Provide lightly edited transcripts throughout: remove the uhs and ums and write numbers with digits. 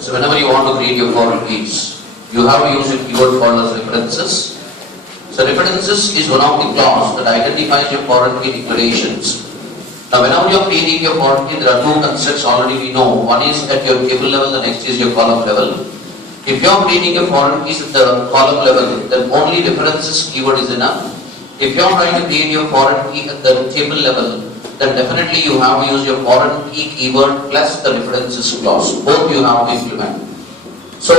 So whenever you want to create your foreign keys, you have to use a keyword called as references. So references is one of the clause that identifies your foreign key declarations. Now whenever you are creating your foreign key, there are two concepts already we know. One is at your table level, the next is your column level. If you are creating a foreign keys at the column level, then only references keyword is enough. If you are trying to create your foreign key at the table level, then definitely you have to use your foreign key keyword plus the references clause. Both you have to implement. So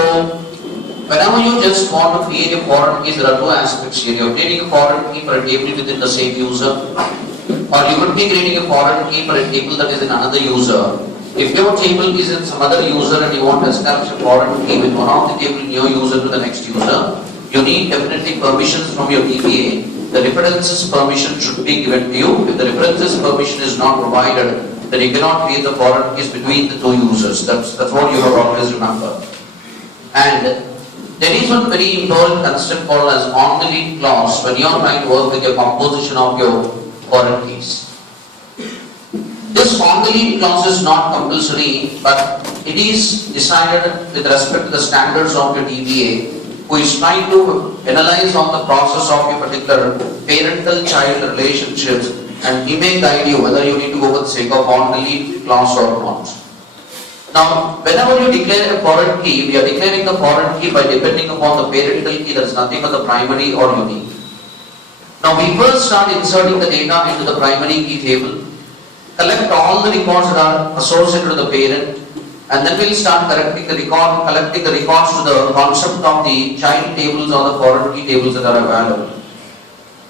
whenever you just want to create a foreign key, there are two aspects here. You are creating a foreign key for a table within the same user, or you could be creating a foreign key for a table that is in another user. If your table is in some other user and you want to establish a foreign key with one of the table in your user to the next user, you need definitely permissions from your DBA. The references permission should be given to you. If the references permission is not provided, then you cannot create the foreign keys between the two users. That's what you have always remember. And there is one very important concept called as on-delete clause when you are trying to work with your composition of your foreign keys. This on-delete clause is not compulsory, but it is decided with respect to the standards of your DBA, who is trying to analyze on the process of your particular parental-child relationships, and he may guide you whether you need to go for the sake of on-delete clause or not. Now, whenever you declare a foreign key, we are declaring the foreign key by depending upon the parental key, that is nothing but the primary or unique. Now, we first start inserting the data into the primary key table, collect all the records that are associated to the parent, and then we'll start collecting the records to the concept of the child tables or the foreign key tables that are available.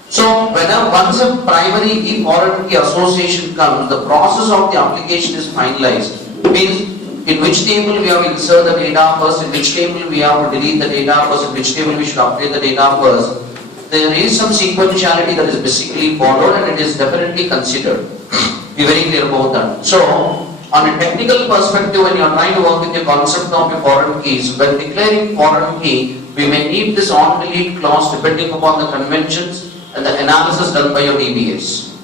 So, once a primary key foreign key association comes, the process of the application is finalized. It means in which table we have to insert the data first, in which table we have to delete the data first, in which table we should update the data first. There is some sequentiality that is basically followed, and it is definitely considered. Be very clear about that. So, on a technical perspective, when you are trying to work with the concept of your foreign keys, when declaring foreign key, we may need this on-delete clause depending upon the conventions and the analysis done by your DBAs.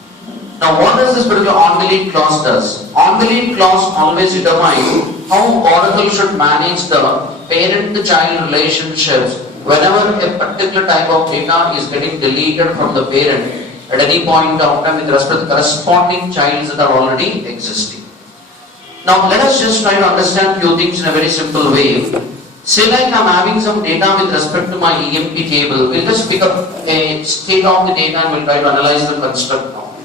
Now, what does this particular on-delete clause does? On-delete clause always determines how Oracle should manage the parent-child relationships whenever a particular type of data is getting deleted from the parent at any point of time with respect to the corresponding childs that are already existing. Now, let us just try to understand few things in a very simple way. Say like I'm having some data with respect to my EMP table. We'll just pick up a state of the data and we'll try to analyze the construct now.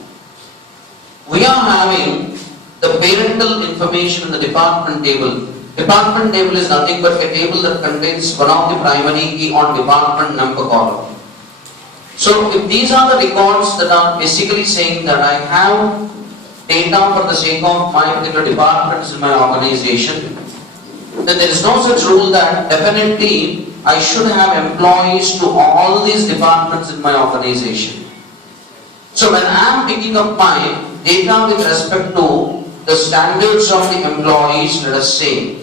We are having the parental information in the department table. Department table is nothing but a table that contains one of the primary key on department number column. So if these are the records that are basically saying that I have data for the sake of my particular departments in my organization, then there is no such rule that definitely I should have employees to all these departments in my organization. So when I am picking up my data with respect to the standards of the employees, let us say,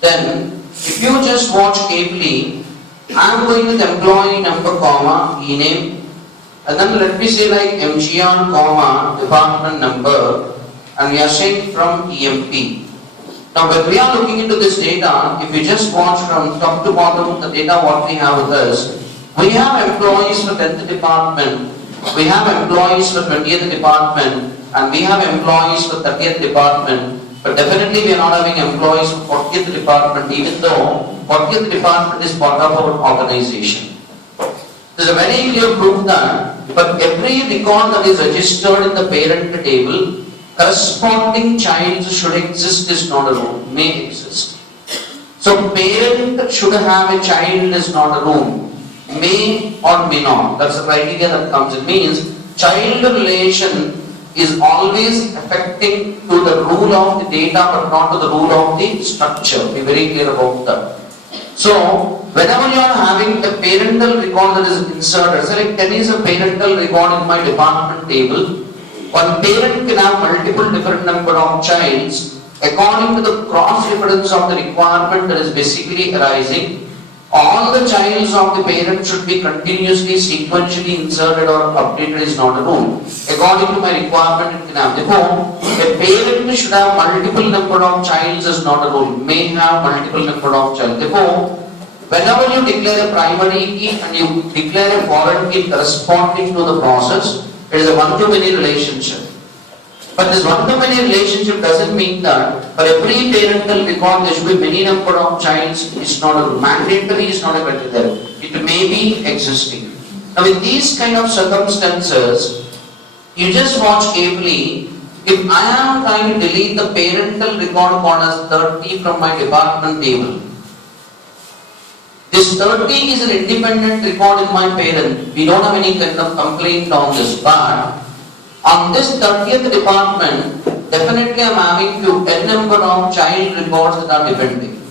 then if you just watch carefully, I am going with employee number, comma, e-name, and then let me say like MGR, comma, department number, and we are saying from EMP. Now when we are looking into this data, if you just watch from top to bottom the data what we have with us, we have employees for 10th department, we have employees for 20th department, and we have employees for 30th department, but definitely we are not having employees for 40th department, even though 40th department is part of our organization. There is a very clear proof that, but every record that is registered in the parent table, corresponding child should exist is not a rule, may exist. So parent should have a child is not a rule, may or may not. That's the criteria that comes. It means child relation is always affecting to the rule of the data but not to the rule of the structure. Be very clear about that. So whenever you are having a parental record that is inserted, say like 10 is a parental record in my department table, one parent can have multiple different number of childs according to the cross reference of the requirement that is basically arising. all the childs of the parent should be continuously sequentially inserted or updated is not a rule. According to my requirement, it can have. Therefore, a parent should have multiple number of childs is not a rule. May have multiple number of childs. Therefore, whenever you declare a primary key and you declare a foreign key corresponding to the process, it is a one-to-many relationship. But this one-to-many relationship doesn't mean that for every parental record there should be many number of childs. It's not a mandatory, it's not a criteria. It may be existing. Now with these kind of circumstances, you just watch carefully. If I am trying to delete the parental record called as 30 from my department table, this 30 is an independent record in my parent. We don't have any kind of complaint on this, but on this 30th department, definitely I am having n number of child records that are depending.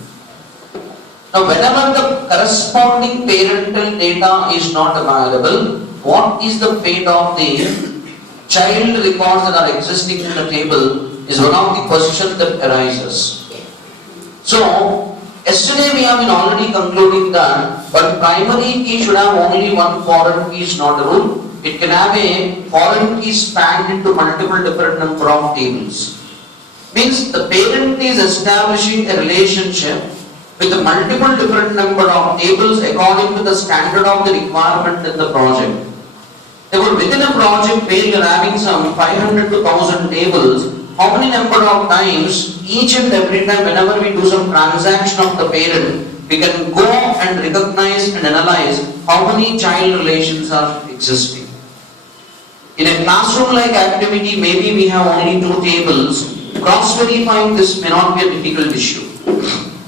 Now, whenever the corresponding parental data is not available, what is the fate of the child records that are existing in the table is one of the questions that arises. So, yesterday we have been already concluding that one primary key should have only one foreign key is not a rule. It can have a foreign key spanned into multiple different number of tables. Means the parent is establishing a relationship with a multiple different number of tables according to the standard of the requirement in the project. Therefore, within a project where you are having some 500 to 1000 tables, how many number of times each and every time whenever we do some transaction of the parent, we can go and recognize and analyze how many child relations are existing. In a classroom-like activity, maybe we have only 2 tables. Cross-verifying this may not be a difficult issue.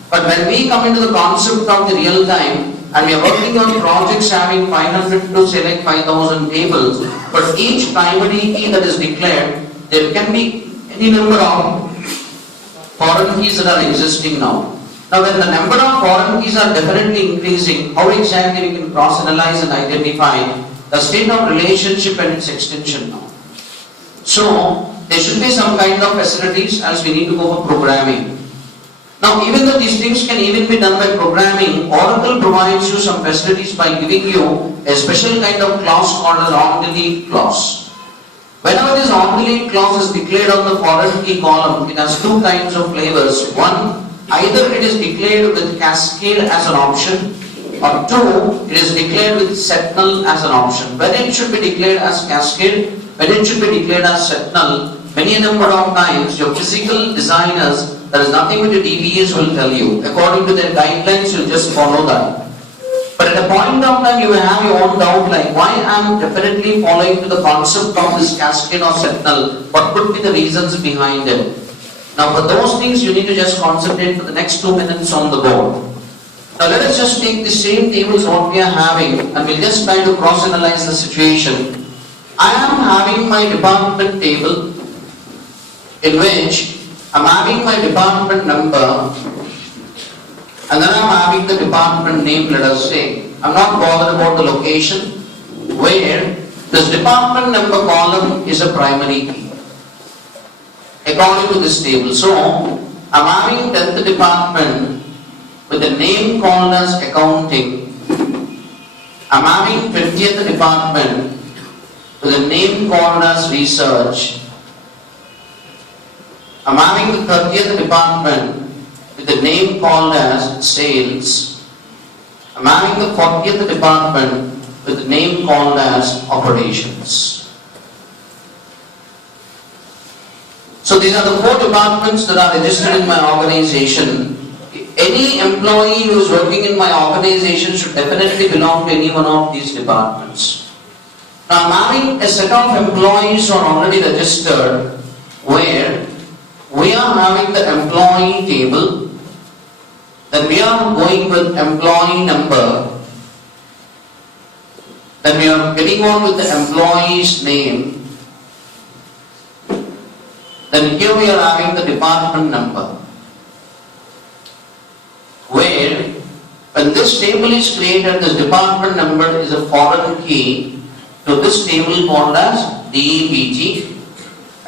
But when we come into the concept of the real time, and we are working on projects having 500 to say like 5000 tables, but each primary key that is declared, there can be any number of foreign keys that are existing now. Now when the number of foreign keys are definitely increasing, how exactly we can cross-analyze and identify the state of relationship and its extension now. So, there should be some kind of facilities as we need to go for programming. Now, even though these things can even be done by programming, Oracle provides you some facilities by giving you a special kind of clause called an on-delete clause. Whenever this on-delete clause is declared on the foreign key column, it has 2 kinds of flavors. One, either it is declared with cascade as an option, or 2, it is declared with set null as an option. When it should be declared as cascade, when it should be declared as set null, many number of times your physical designers, there is nothing which the DBAs will tell you. According to their guidelines, you just follow that. But at a point of time, you will have your own doubt like, why I am definitely following to the concept of this cascade or set null? What could be the reasons behind it? Now for those things, you need to just concentrate for the next 2 minutes on the board. Now let us just take the same tables what we are having and we'll just try to cross-analyze the situation. I am having my department table in which I am having my department number and then I am having the department name, let us say. I am not bothered about the location where this department number column is a primary key according to this table. So I am having 10th department with the name called as accounting. I am having 20th department with the name called as research. I am having the 30th department with the name called as sales. I am having the 40th department with the name called as operations. So these are the 4 departments that are registered in my organization. Any employee who is working in my organization should definitely belong to any one of these departments. Now I am having a set of employees who are already registered where we are having the employee table, then we are going with employee number, then we are getting on with the employee's name, then here we are having the department number. Where when this table is created, this department number is a foreign key to this table called as DEBG,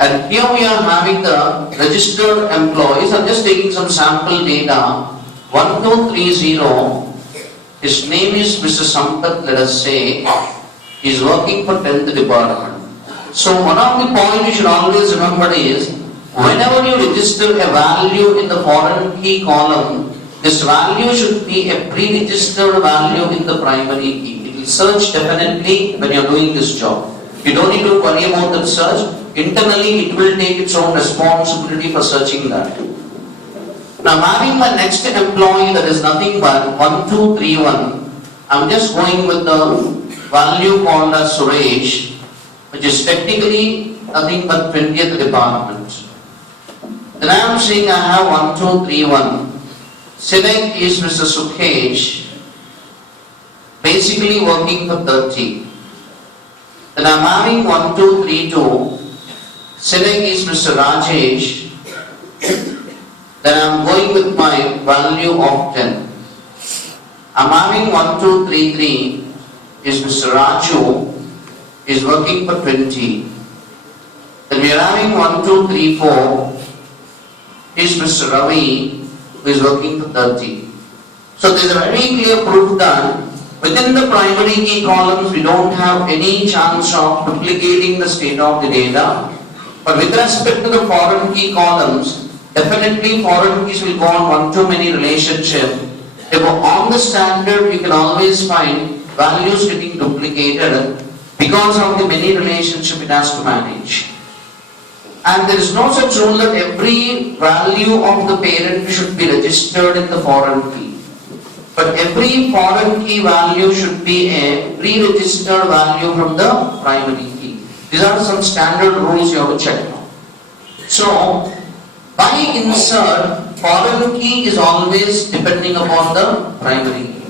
and here we are having the registered employees. I am just taking some sample data 1230 His name is Mr. Sampath, let us say. He is working for 10th department. So one of the points you should always remember is, whenever you register a value in the foreign key column, this value should be a pre-registered value in the primary key. It will search definitely when you are doing this job. You don't need to worry about the search. Internally, it will take its own responsibility for searching that. Now, I'm having my next employee that is nothing but 1231. I'm just going with the value called as Suresh, which is technically nothing but 20th department. Then I am saying I have 1231. Select is Mr. Sukhesh, basically working for 30. Then I am having 1232. Select is Mr. Rajesh. Then I am going with my value of 10. I am having 1233 is Mr. Raju, is working for 20. Then we are having 1234 is Mr. Ravi, who is working for 30. So there is a very clear proof that within the primary key columns we don't have any chance of duplicating the state of the data. But with respect to the foreign key columns, definitely foreign keys will go on one-to-many relationship. If on the standard you can always find values getting duplicated because of the many relationship it has to manage. And there is no such rule that every value of the parent should be registered in the foreign key. But every foreign key value should be a pre-registered value from the primary key. These are some standard rules you have to check now. So, by insert, foreign key is always depending upon the primary key.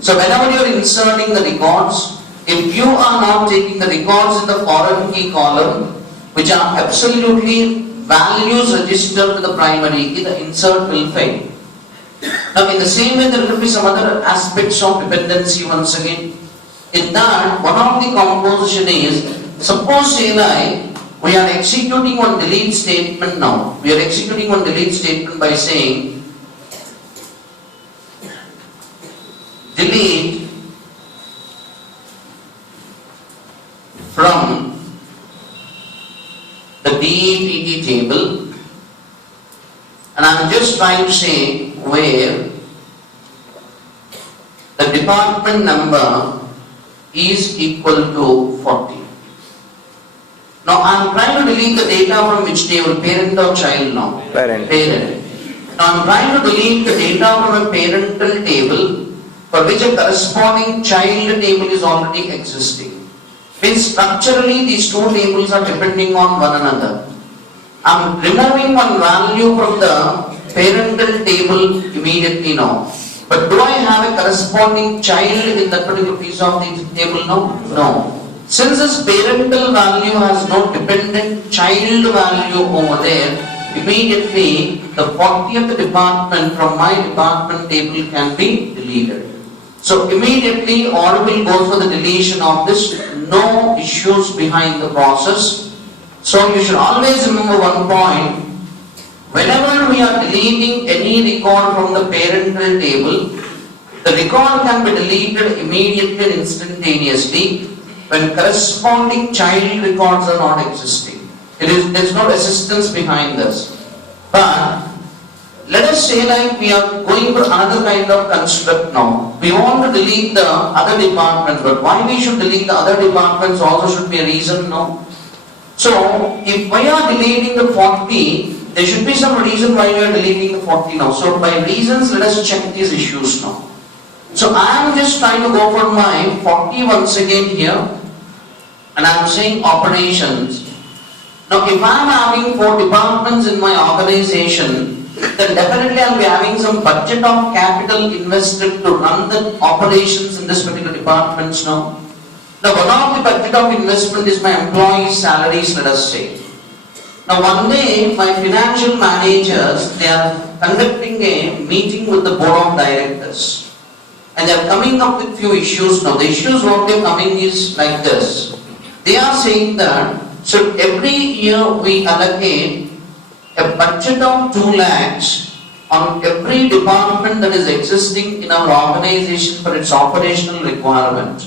So whenever you are inserting the records, if you are not taking the records in the foreign key column, which are absolutely values registered to the primary key, the insert will fail. Now in the same way there will be some other aspects of dependency once again. In that, one of the composition is, suppose say like, we are executing one delete statement now. We are executing one delete statement by saying, delete from the DEPT table, and I am just trying to say where the department number is equal to 40. Now I am trying to delete the data from which table? Parent or child now? Parent. Now I am trying to delete the data from a parental table for which a corresponding child table is already existing. Means structurally these two tables are depending on one another. I am removing one value from the parental table immediately now. But do I have a corresponding child in that particular piece of the table now? No. Since this parental value has no dependent child value over there, immediately the 40th department from my department table can be deleted. So immediately Oracle goes for the deletion of this, no issues behind the process. So you should always remember one point, whenever we are deleting any record from the parental table, the record can be deleted immediately and instantaneously when corresponding child records are not existing. There is no resistance behind this. But let us say like we are going for another kind of construct now. We want to delete the other departments, but why we should delete the other departments also should be a reason now. So if we are deleting the 40, there should be some reason why we are deleting the 40 now. So by reasons, let us check these issues now. So I am just trying to go for my 40 once again here. And I am saying operations. Now if I am having 4 departments in my organization, then definitely I will be having some budget of capital invested to run the operations in this particular departments now. Now one of the budget of investment is my employees' salaries, let us say. Now one day my financial managers, they are conducting a meeting with the board of directors. And they are coming up with few issues now. The issues what they are coming is like this. They are saying that, so every year we allocate a budget of 2 lakhs on every department that is existing in our organization for its operational requirement.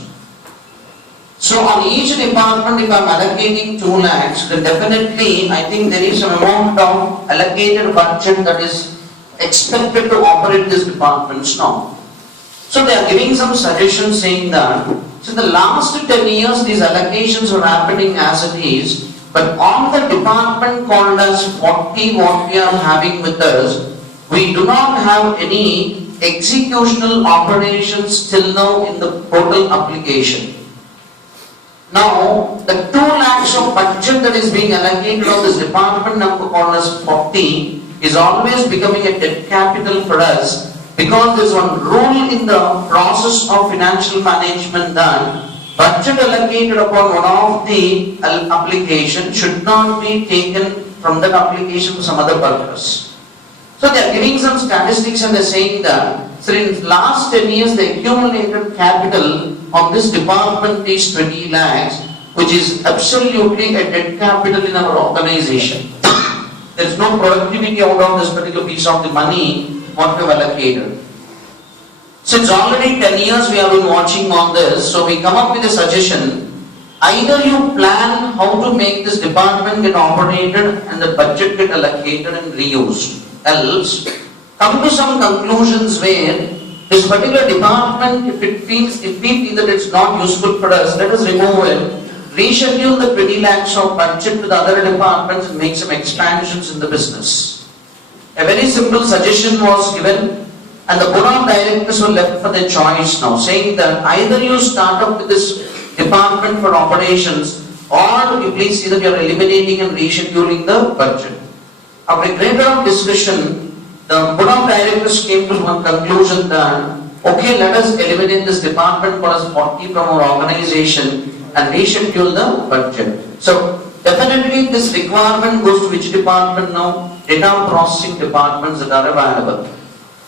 So on each department, if I am allocating 2 lakhs, then definitely I think there is some amount of allocated budget that is expected to operate these departments now. So they are giving some suggestions saying that, so in the last 10 years these allocations were happening as it is, but on the department called as 40 what we are having with us, we do not have any executional operations till now in the total application. Now, the 2 lakhs of budget that is being allocated on this department number called as 40 is always becoming a debt capital for us, because there is one rule in the process of financial management that budget allocated upon one of the application should not be taken from that application for some other purpose. So they are giving some statistics and they are saying that, so in last 10 years the accumulated capital on this department is 20 lakhs, which is absolutely a dead capital in our organization. There is no productivity out of this particular piece of the money what we have allocated. Since already 10 years we have been watching on this, so we come up with a suggestion. Either you plan how to make this department get operated and the budget get allocated and reused. Else, come to some conclusions where this particular department, if we feel that it's not useful for us, let us remove it, reschedule the 20 lakhs of budget to the other departments and make some expansions in the business. A very simple suggestion was given and the board of directors were left for their choice now, saying that either you start up with this department for operations or you please see that you are eliminating and rescheduling the budget. After a great deal of discussion, the board of directors came to one conclusion that, okay, let us eliminate this department for us 40 from our organization and reschedule the budget. So definitely this requirement goes to which department now? Data processing departments that are available.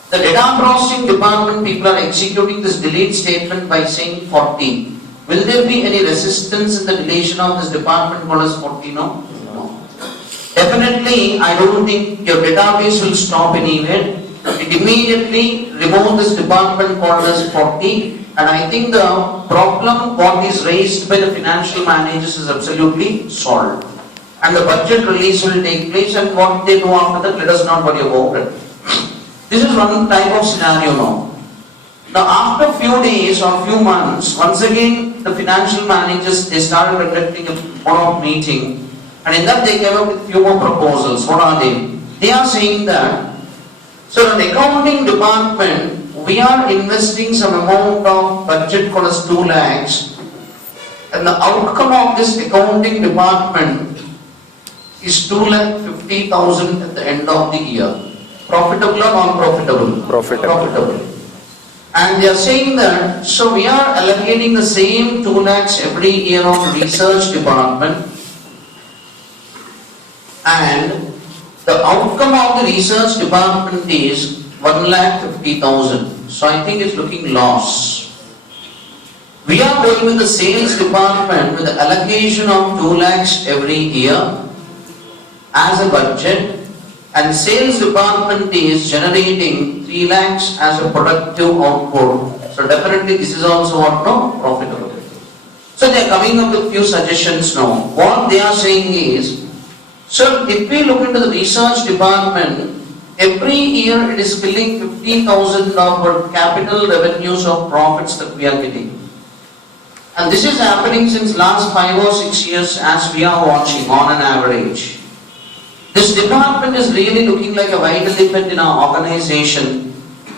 The data processing department people are executing this delete statement by saying 40. Will there be any resistance in the deletion of this department called as 40 now? Definitely, I don't think your database will stop anywhere. It immediately remove this department called as 40, and I think the problem what is raised by the financial managers is absolutely solved. And the budget release will take place, and what they do after that, let us not worry about it. This is one type of scenario now. Now after few days or few months, once again the financial managers, they started conducting a follow-up meeting. And in that they came up with few more proposals. What are they? They are saying that, so in the accounting department, we are investing some amount of budget called as 2 lakhs. And the outcome of this accounting department is 2,50,000 at the end of the year. Profitable or non-profitable? Profitable. And they are saying that, so we are allocating the same 2 lakhs every year on research department. And the outcome of the research department is 1,50,000. So I think it's looking loss. We are going with the sales department with the allocation of 2 lakhs every year as a budget, and sales department is generating 3 lakhs as a productive output. So definitely this is also what no profitable. So they are coming up with few suggestions now. What they are saying is, so if we look into the research department, every year it is filling 50,000 of our capital revenues of profits that we are getting. And this is happening since last 5 or 6 years as we are watching on an average. This department is really looking like a white elephant in our organization.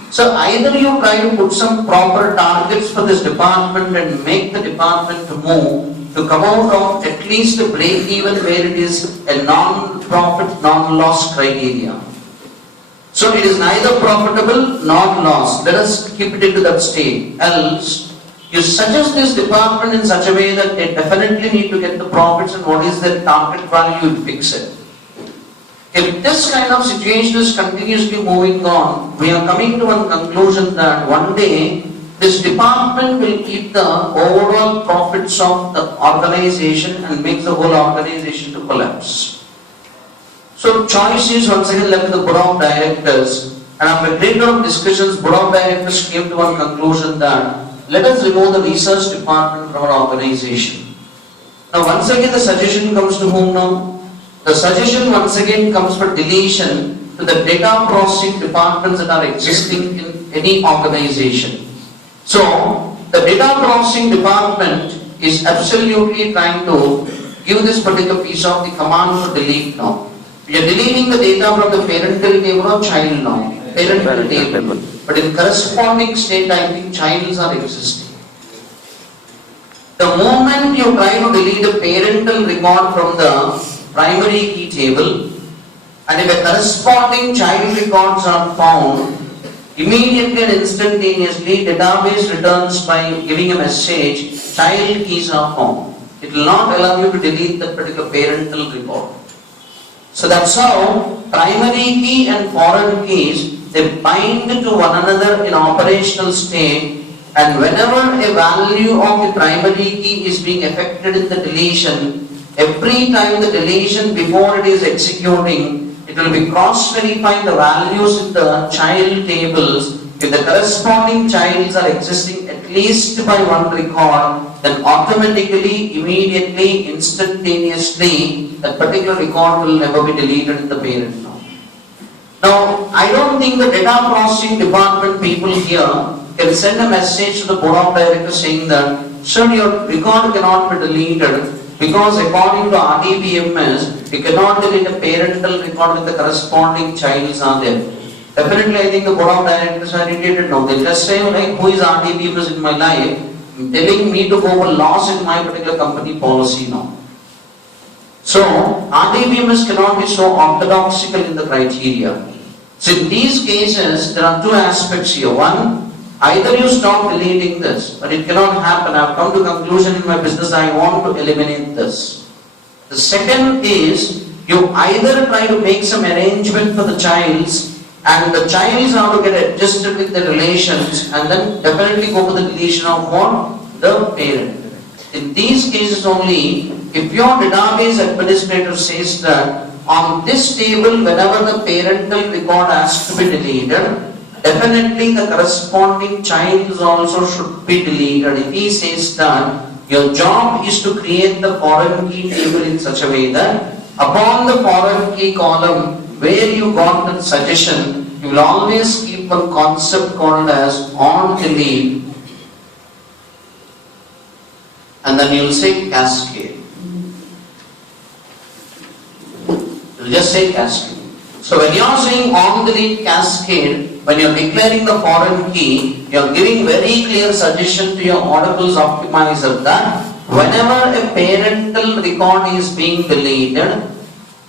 So either you try to put some proper targets for this department and make the department to move, to come out of at least a break even where it is a non-profit, non-loss criteria. So it is neither profitable nor loss. Let us keep it into that state. Else, you suggest this department in such a way that they definitely need to get the profits and what is their target value, you fix it. If this kind of situation is continuously moving on, we are coming to one conclusion that one day this department will eat the overall profits of the organization and make the whole organization to collapse. So choice is once again left to the board of directors. And after a great deal of discussions, board of directors came to one conclusion that let us remove the research department from our organization. Now once again the suggestion comes to whom now? The suggestion once again comes for deletion to the data processing departments that are existing in any organization. So the data processing department is absolutely trying to give this particular piece of the command to delete now. We are deleting the data from the parental table or child now. Parental table. But in corresponding state, I think childs are existing. The moment you try to delete a parental record from the primary key table, and if a corresponding child records are found, immediately and instantaneously database returns by giving a message, child keys are found. It will not allow you to delete that particular parental record. So that's how primary key and foreign keys, they bind to one another in operational state, and whenever a value of the primary key is being affected in the deletion, every time the deletion before it is executing, it will be cross-verifying the values in the child tables. If the corresponding childs are existing at least by one record, then automatically, immediately, instantaneously, that particular record will never be deleted in the parent now. Now, I don't think the data processing department people here can send a message to the board of directors saying that, sir, your record cannot be deleted because according to RDBMS, we cannot delete a parental record with the corresponding childs are there. Definitely, I think the board of directors are irritated now. They just say, like, who is RDBMS in my life, telling me to go for loss in my particular company policy now. So, RDBMS cannot be so orthodoxical in the criteria. So, in these cases, there are two aspects here. One, either you stop deleting this, but it cannot happen. I have come to conclusion in my business, I want to eliminate this. The second is, you either try to make some arrangement for the childs, and the childs have to get adjusted with the relations, and then definitely go for the deletion of what? The parent. In these cases only, if your database administrator says that on this table, whenever the parental record has to be deleted, definitely the corresponding childs also should be deleted. If he says that your job is to create the foreign key table in such a way that upon the foreign key column where you got the suggestion, you will always keep one concept called as on delete, and then you will say cascade. You will just say cascade. So when you are saying on delete cascade, when you are declaring the foreign key, you are giving very clear suggestion to your Oracle's optimizer that whenever a parental record is being deleted,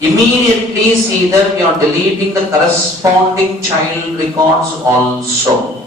immediately see that you are deleting the corresponding child records also.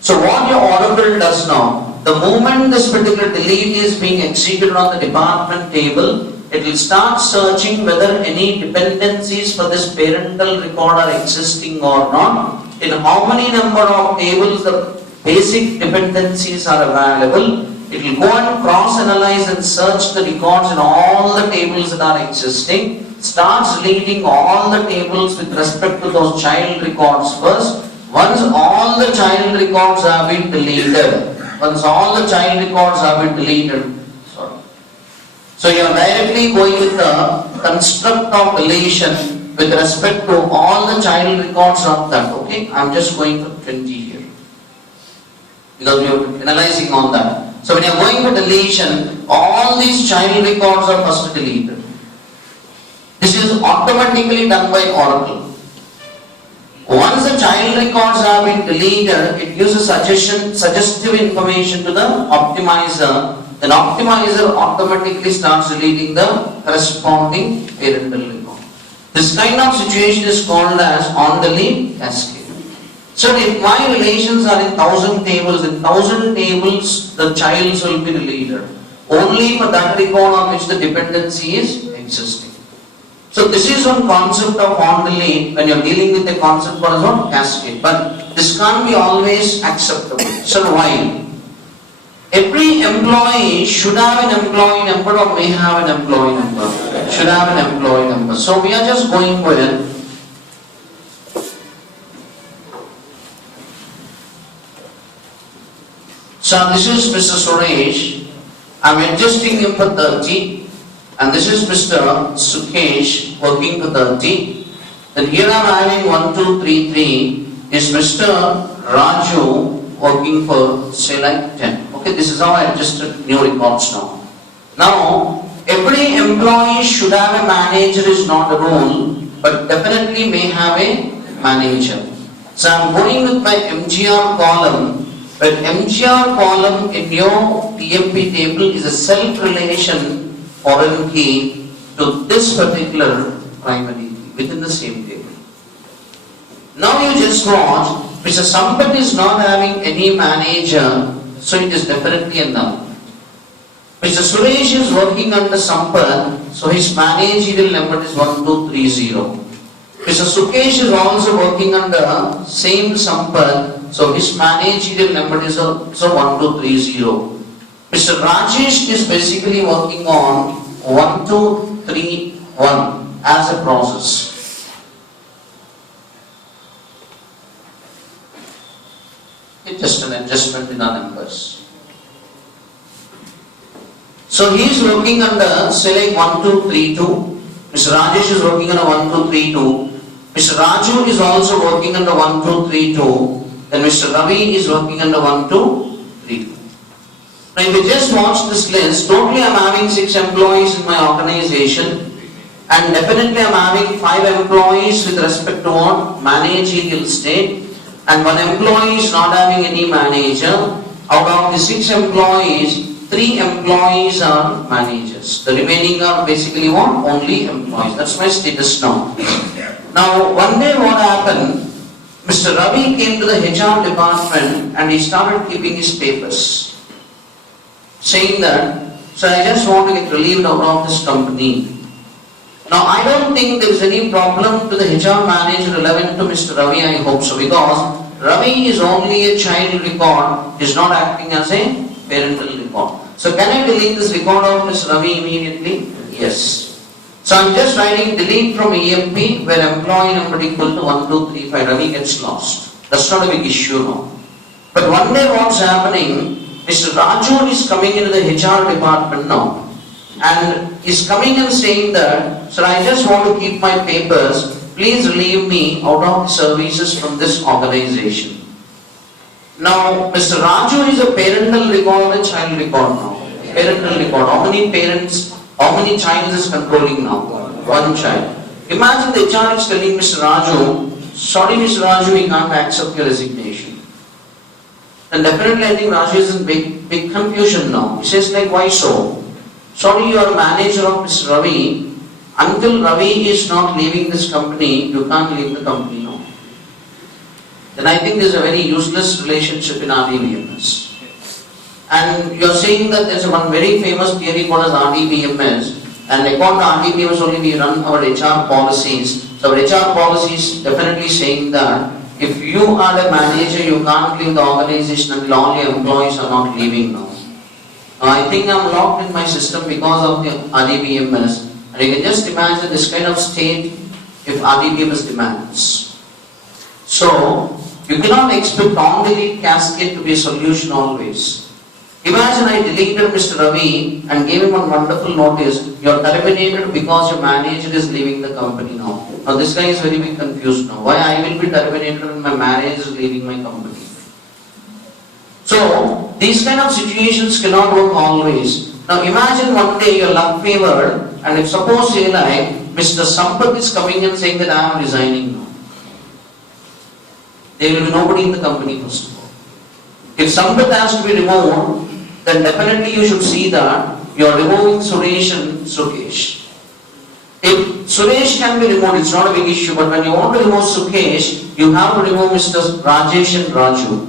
So what your Oracle does now, the moment this particular delete is being executed on the department table, it will start searching whether any dependencies for this parental record are existing or not. In how many number of tables the basic dependencies are available. It will go and cross-analyze and search the records in all the tables that are existing. Starts deleting all the tables with respect to those child records first. Once all the child records have been deleted, so you are directly going with the construct of deletion with respect to all the child records of that. Okay, I am just going for 20 here because we are analyzing on that. So when you are going for deletion, all these child records are first deleted. This is automatically done by Oracle. Once the child records have been deleted, it gives a suggestive information to the optimizer. Then optimizer automatically starts deleting the corresponding parental record. This kind of situation is called as on delete cascade. So if my relations are in 1000 tables, in 1000 tables the childs will be deleted. Only for that record on which the dependency is existing. So this is one concept of on delete when you are dealing with a concept called as cascade. But this can't be always acceptable. So why? Every employee should have an employee number or may have an employee number. Should have an employee number. So we are just going with So this is Mr. Suresh. I'm adjusting him for 30. And this is Mr. Sukesh working for 30. Then here I'm having 1, 2, 3, 3 is Mr. Raju working for say like 10. Okay, this is how I adjusted new records now. Now, every employee should have a manager is not a rule, but definitely may have a manager. So I'm going with my MGR column, but MGR column in your TMP table is a self-relation foreign key to this particular primary key within the same table. Now you just watch, Mr. Sampath is not having any manager, so it is definitely a null. Mr. Suresh is working under Sampath, so his managerial number is 1230. Mr. Sukesh is also working under same Sampath, so his managerial number is also 1230. Mr. Rajesh is basically working on 1231 as a process. It's just an adjustment in our numbers. So he is working under select 1232. Mr. Rajesh is working under 1232. Mr. Raju is also working under 1232. Then Mr. Ravi is working under 1232. Now if you just watch this list, totally I am having 6 employees in my organization, and definitely I am having 5 employees with respect to what? Managerial state, and 1 employee is not having any manager. Out of the 6 employees, 3 employees are managers. The remaining are basically what? Only employees. That's my status now. Now one day what happened, Mr. Ravi came to the HR department and he started keeping his papers, saying that, so I just want to get relieved out of this company. Now I don't think there is any problem to the HR manager relevant to Mr. Ravi, I hope so, because Ravi is only a child record, he is not acting as a parental record. So can I delete this record of Mr. Ravi immediately? Yes. So I'm just writing delete from EMP where employee number equal to 1235, Ravi gets lost. That's not a big issue now. But one day what's happening, Mr. Raju is coming into the HR department now, and is coming and saying that, sir, I just want to keep my papers, please relieve me out of the services from this organization. Now, Mr. Raju is a parental record or a child record now? Parental record. How many parents, how many child is controlling now? 1 child. Imagine the HR is telling Mr. Raju, sorry Mr. Raju, we can't accept your resignation. And definitely I think Raju is in big confusion now. He says like, why so? Sorry, you are manager of Mr. Ravi. Until Ravi is not leaving this company, you can't leave the company now. Then I think there is a very useless relationship in RDBMS. And you are saying that there is one very famous theory called as RDBMS, and according to RDBMS only we run our HR policies. So our HR policies definitely saying that if you are a manager, you can't leave the organization until all your employees are not leaving now. Now I think I am locked in my system because of the RDBMS, and you can just imagine this kind of state if RDBMS demands. So you cannot expect on-delete cascade to be a solution always. Imagine I deleted Mr. Ravi and gave him one wonderful notice, you are terminated because your manager is leaving the company now. Now this guy is very big confused now. Why I will be terminated when my manager is leaving my company? So these kind of situations cannot work always. Now imagine one day your luck favored, and if suppose say like Mr. Sampath is coming and saying that I am resigning now. There will be nobody in the company first of all. If Sampath has to be removed, then definitely you should see that you are removing Suresh and Sukesh. If Suresh can be removed, it's not a big issue, but when you want to remove Sukesh, you have to remove Mr. Rajesh and Raju.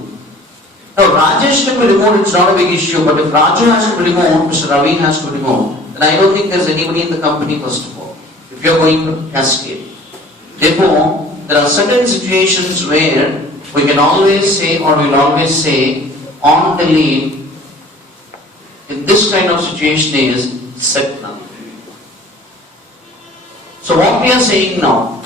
Now Rajesh can be removed, it's not a big issue, but if Raju has to be removed, Mr. Ravi has to be removed, then I don't think there is anybody in the company first of all, if you are going to cascade. Therefore, there are certain situations where we can always say, or we will always say, on delete in this kind of situation is set null. So what we are saying now,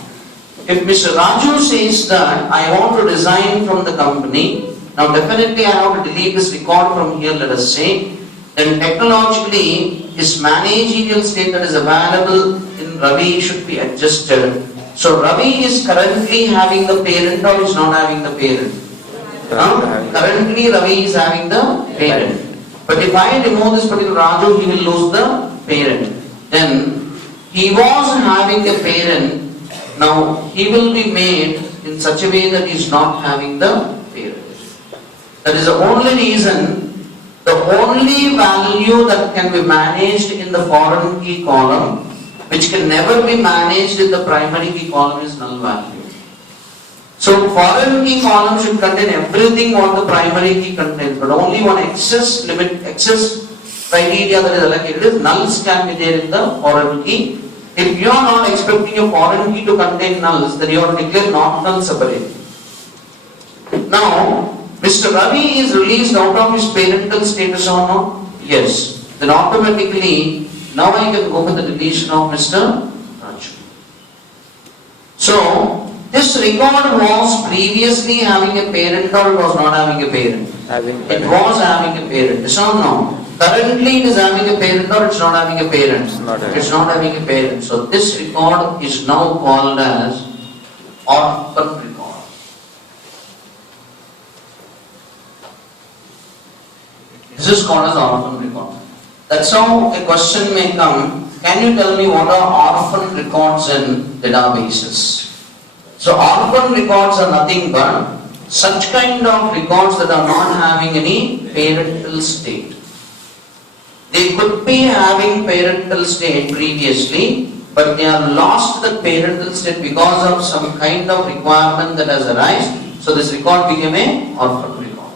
if Mr. Raju says that I want to resign from the company, Now definitely I have to delete this record from here, let us say. Then technologically, this managerial state that is available in Ravi should be adjusted. So Ravi is currently having the parent or is not having the parent? Currently Ravi is having the parent. But if I remove this particular Raju, he will lose the parent. Then he was having a parent, now he will be made in such a way that he is not having the parent. That is the only reason, the only value that can be managed in the foreign key column, which can never be managed in the primary key column, is null value. So foreign key column should contain everything what the primary key contains, but only one excess criteria that is allocated is nulls can be there in the foreign key. If you are not expecting your foreign key to contain nulls, then you have to declare not null separate. Now, Mr. Ravi is released out of his parental status or no? Yes. Then automatically, now I can go for the deletion of Mr. Raju. So, this record was previously having a parent or it was not having a parent? It was having a parent. Yes or no? Currently it is having a parent or it's not having a parent? It's not having a parent. So this record is now called as orphan record. This is called as orphan record. That's how a question may come. Can you tell me what are orphan records in databases? So orphan records are nothing but such kind of records that are not having any parental state. They could be having parental state previously, but they have lost the parental state because of some kind of requirement that has arisen. So this record became an orphan record.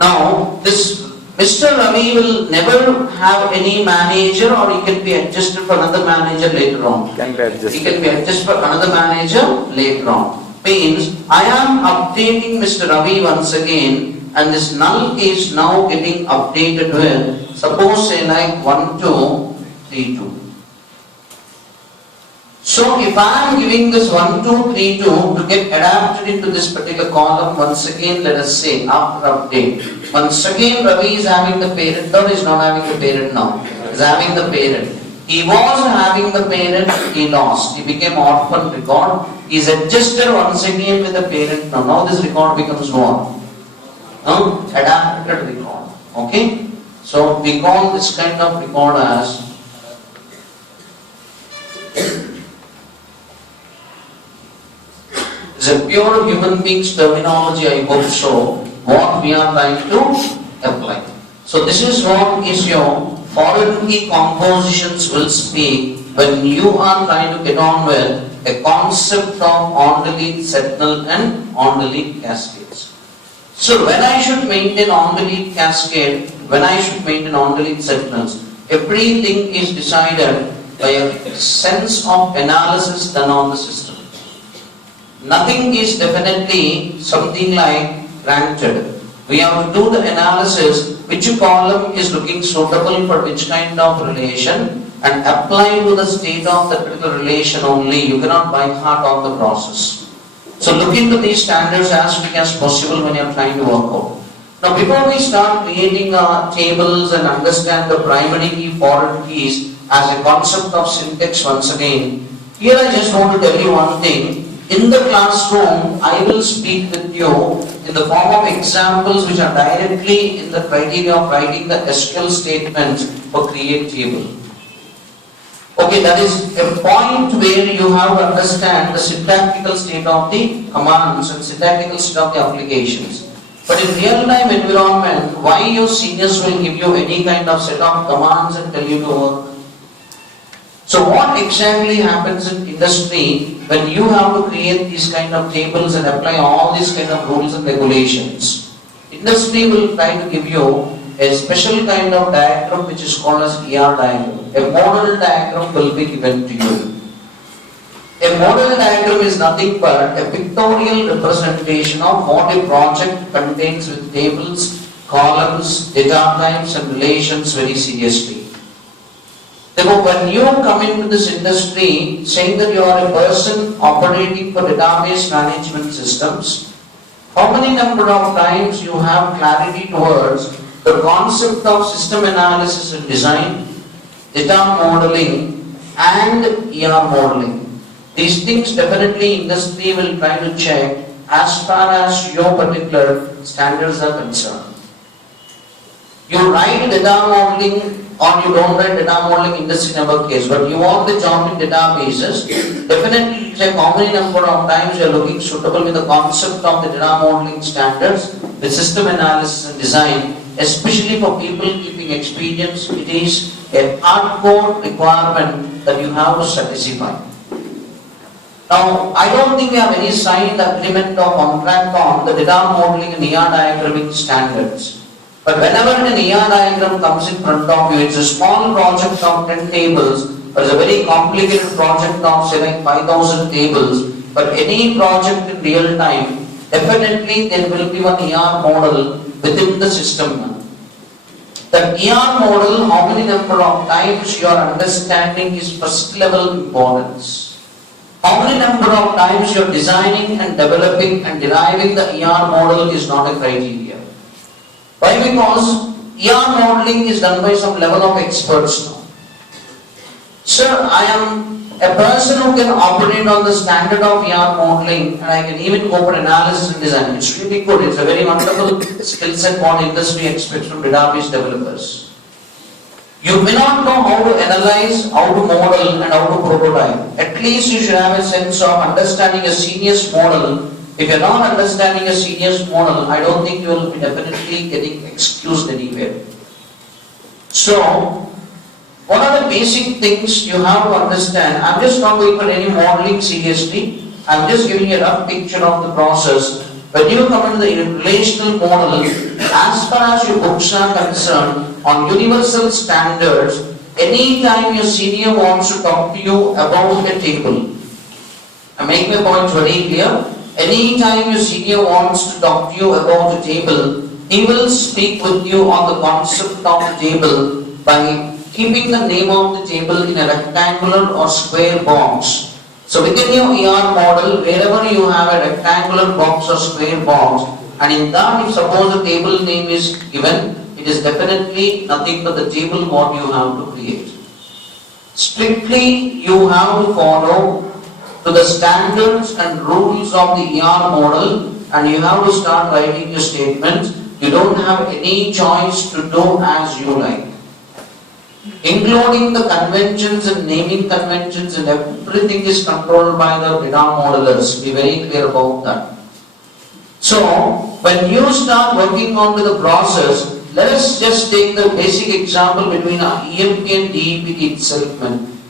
Now this Mr. Ravi will never have any manager, or he can be adjusted for another manager later on. He can be adjusted for another manager later on. Means I am updating Mr. Ravi once again, and this null is now getting updated with, suppose say like 1, 2, 3, 2. So if I am giving this 1, 2, 3, 2 to get adapted into this particular column, once again let us say after update. Once again Ravi is having the parent or is not having the parent now? Is having the parent. He was having the parent, he lost. He became orphan record. He is adjusted once again with the parent now. Now this record becomes what? Adapted record. Okay? So we call this kind of record as it's a pure human being's terminology, I hope so, what we are trying to apply. So this is what is your foreign key compositions will speak when you are trying to get on with a concept of on-delete, set-null and on-delete cascades. So when I should maintain on-delete cascade, when I should maintain on-delete set-nulls, everything is decided by a sense of analysis done on the system. Nothing is definitely something like granted. We have to do the analysis, which column is looking suitable for which kind of relation, and apply to the state of that particular relation only. You cannot by heart on the process. So look into these standards as quick as possible when you are trying to work out. Now before we start creating tables and understand the primary key, foreign keys as a concept of syntax once again, here I just want to tell you one thing. In the classroom, I will speak with you in the form of examples which are directly in the criteria of writing the SQL statements for create table. Okay, that is a point where you have to understand the syntactical state of the commands and syntactical state of the applications. But in real-time environment, why your seniors will give you any kind of set of commands and tell you to work? So what exactly happens in industry when you have to create these kind of tables and apply all these kind of rules and regulations? Industry will try to give you a special kind of diagram which is called as ER diagram. A model diagram will be given to you. A model diagram is nothing but a pictorial representation of what a project contains with tables, columns, data types and relations very seriously. Therefore, when you come into this industry saying that you are a person operating for database management systems, How many number of times you have clarity towards the concept of system analysis and design, data modeling and ER modeling? These things definitely industry will try to check as far as your particular standards are concerned. You write data modeling or you don't write data modeling, industry never cares, but you want the job in databases, definitely check how many number of times you are looking suitable with the concept of the data modeling standards, with system analysis and design, especially for people keeping experience. It is a hardcore requirement that you have to satisfy. Now, I don't think we have any signed agreement or contract on the data modeling and ER diagramming standards. But whenever an ER diagram comes in front of you, it's a small project of 10 tables, or it's a very complicated project of say like 5,000 tables. But any project in real time, definitely there will be one ER model within the system. The ER model, how many number of times your understanding is first level importance. How many number of times you are designing and developing and deriving the ER model is not a criteria. Why? Because ER modeling is done by some level of experts now. Sir, I am a person who can operate on the standard of ER modeling and I can even go for analysis and design. It's really good. It's a very wonderful skill set what industry expects from database developers. You may not know how to analyze, how to model and how to prototype. At least you should have a sense of understanding a senior's model. If you're not understanding a senior's model, I don't think you will be definitely getting excused anywhere. So, what are the basic things you have to understand? I'm just not going for any modeling seriously. I'm just giving you a rough picture of the process. When you come into the relational model, as far as your books are concerned, on universal standards, anytime your senior wants to talk to you about a table, I make my point very clear. Anytime your senior wants to talk to you about a table, he will speak with you on the concept of the table by keeping the name of the table in a rectangular or square box. So within your ER model, wherever you have a rectangular box or square box, and in that if suppose the table name is given, it is definitely nothing but the table what you have to create. Strictly you have to follow to the standards and rules of the ER model and you have to start writing your statements. You don't have any choice to do as you like. Including the conventions and naming conventions and everything is controlled by the data modelers. Be very clear about that. So, when you start working on to the process, let us just take the basic example between EMP and DEPT itself.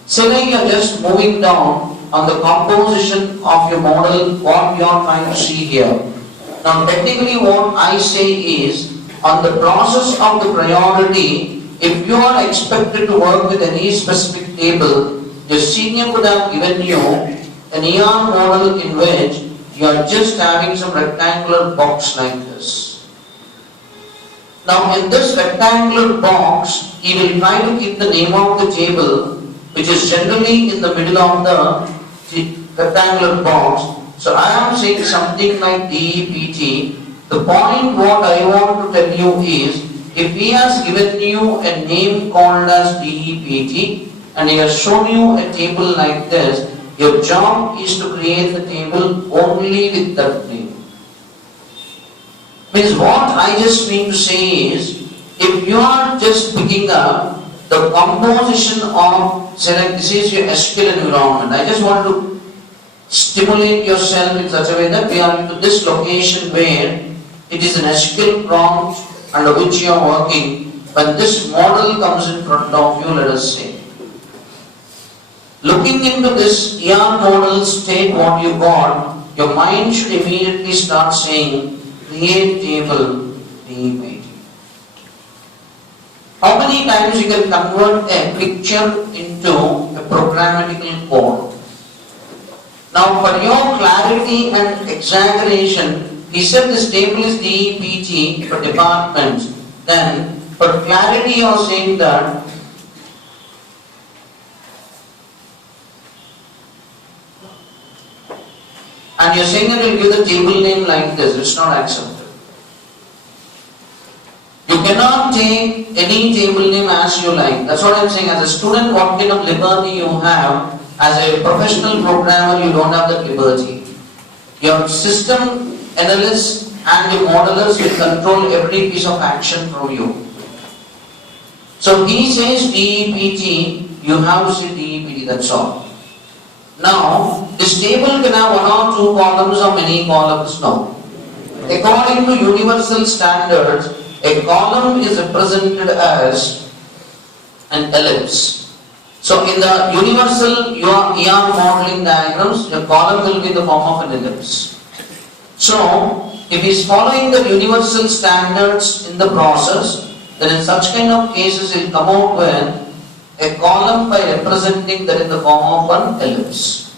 Say you are just moving down on the composition of your model, what you are trying to see here. Now technically what I say is, on the process of the priority, if you are expected to work with any specific table, your senior would have given you an ER model in which you are just having some rectangular box like this. Now in this rectangular box, he will try to keep the name of the table, which is generally in the middle of the rectangular box. So I am saying something like DEPT. The point what I want to tell you is, if he has given you a name called as DEPT and he has shown you a table like this, your job is to create the table only with that name. Means what I just mean to say is, if you are just picking up the composition of, say like this is your SQL environment, I just want to stimulate yourself in such a way that we are into this location where it is an SQL prompt under which you are working. When this model comes in front of you, let us say, looking into this ER model state what you got, your mind should immediately start saying, create table DEPT. How many times you can convert a picture into a programmatical code? Now for your clarity and exaggeration, he said this table is DEPT for departments. Then for clarity you are saying that and you're saying that you'll give the table name like this, it's not accepted. You cannot take any table name as you like. That's what I'm saying. As a student, what kind of liberty you have? As a professional programmer, you don't have that liberty. Your system analysts and the modelers will control every piece of action from you. So he says DEPT, you have to say DEPT, that's all. Now, this table can have 1 or 2 columns or many columns now. According to universal standards, a column is represented as an ellipse. So in the universal ER modeling diagrams, a column will be in the form of an ellipse. So if he is following the universal standards in the process, then in such kind of cases he will come out with a column by representing that in the form of an ellipse.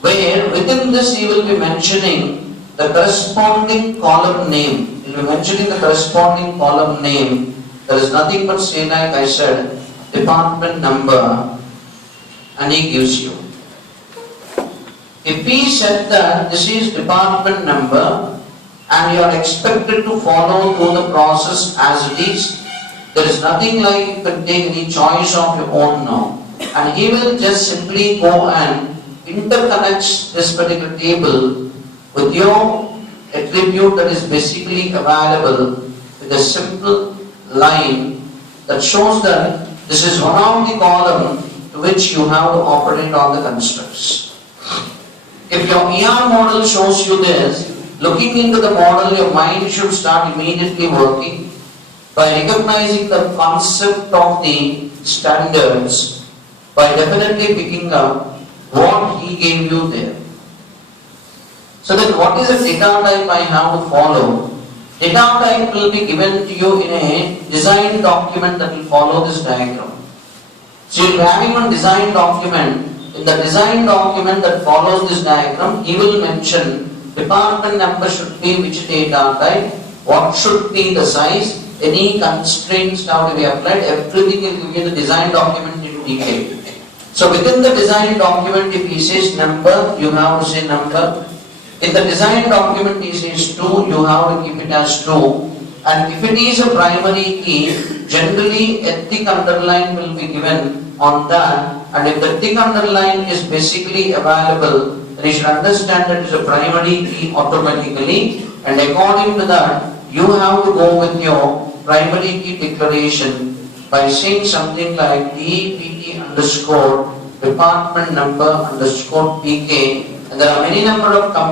Where within this he will be mentioning the corresponding column name. He will be mentioning the corresponding column name. There is nothing but say, like I said, department number, and he gives you. If he said that this is department number and you are expected to follow through the process as it is, there is nothing like you can take any choice of your own now. And he will just simply go and interconnect this particular table with your attribute that is basically available with a simple line that shows that this is one of the column to which you have to operate on the constructs. If your ER model shows you this, looking into the model, your mind should start immediately working by recognizing the concept of the standards, by definitely picking up what he gave you there. So then what is the data type I have to follow? Data type will be given to you in a design document that will follow this diagram. So you will be having one design document. In the design document that follows this diagram, he will mention department number should be which data type, what should be the size, any constraints now to be applied, everything is given in the design document in detail. So within the design document, if he says number, you have to say number. In the design document he says 2, you have to keep it as 2. And if it is a primary key, generally a thick underline will be given on that. And if the thick underline is basically available, then you should understand that it is a primary key automatically. And according to that, you have to go with your primary key declaration by saying something like DEPT underscore department number underscore PK. And there are many number of